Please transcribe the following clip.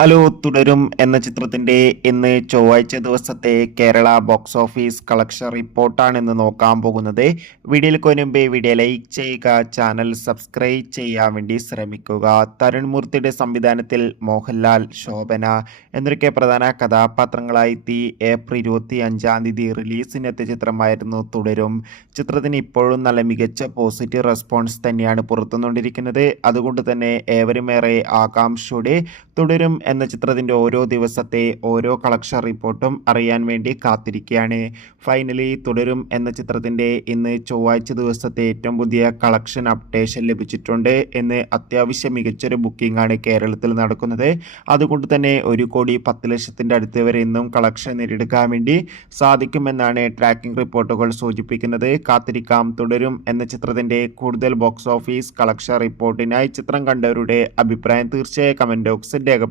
Hello തുടരും എന്ന ചിത്രത്തിന്റെ ഇന്ന് ചൊവ്വാഴ്ച ദിവസത്തെ കേരള ബോക്സ് ഓഫീസ് കളക്ഷൻ റിപ്പോർട്ടാണ് ഇന്ന് നോക്കാൻ പോകുന്നത്. വീഡിയോയിൽ മുൻപേ വീഡിയോ ലൈക്ക് ചെയ്യുക, ചാനൽ സബ്സ്ക്രൈബ് ചെയ്യാൻ വേണ്ടി ശ്രമിക്കുക. തരുൺ മൂർത്തിയുടെ സംവിധാനത്തിൽ മോഹൻലാൽ, ശോഭന എന്നൊക്കെ പ്രധാന കഥാപാത്രങ്ങളായി ഏപ്രിൽ 25 റിലീസിനെത്തിയ ചിത്രമായിരുന്നു തുടരും. ചിത്രത്തിന് ഇപ്പോഴും നല്ല മികച്ച പോസിറ്റീവ് റെസ്പോൺസ് തന്നെയാണ് പുറത്തുകൊണ്ടിരിക്കുന്നത്. അതുകൊണ്ട് തന്നെ ഏവരുമേറെ ആകാംക്ഷയോടെ തുടരും എന്ന ചിത്രത്തിൻ്റെ ഓരോ ദിവസത്തെ ഓരോ കളക്ഷൻ റിപ്പോർട്ടും അറിയാൻ വേണ്ടി കാത്തിരിക്കുകയാണ്. ഫൈനലി തുടരും എന്ന ചിത്രത്തിൻ്റെ ഇന്ന് ചൊവ്വാഴ്ച ദിവസത്തെ ഏറ്റവും പുതിയ കളക്ഷൻ അപ്ഡേഷൻ ലഭിച്ചിട്ടുണ്ട്. എന്ന് അത്യാവശ്യം മികച്ചൊരു ബുക്കിംഗ് ആണ് കേരളത്തിൽ നടക്കുന്നത്. അതുകൊണ്ട് തന്നെ 1,10,00,000 അടുത്ത് വരെ ഇന്നും കളക്ഷൻ നേടിയെടുക്കാൻ വേണ്ടി സാധിക്കുമെന്നാണ് ട്രാക്കിംഗ് റിപ്പോർട്ടുകൾ സൂചിപ്പിക്കുന്നത്. കാത്തിരിക്കാം. തുടരും എന്ന ചിത്രത്തിൻ്റെ കൂടുതൽ ബോക്സ് ഓഫീസ് കളക്ഷൻ റിപ്പോർട്ടിനായി ചിത്രം കണ്ടവരുടെ അഭിപ്രായം തീർച്ചയായും കമന്റ് ബോക്സിൽ രേഖപ്പെടുത്തുക.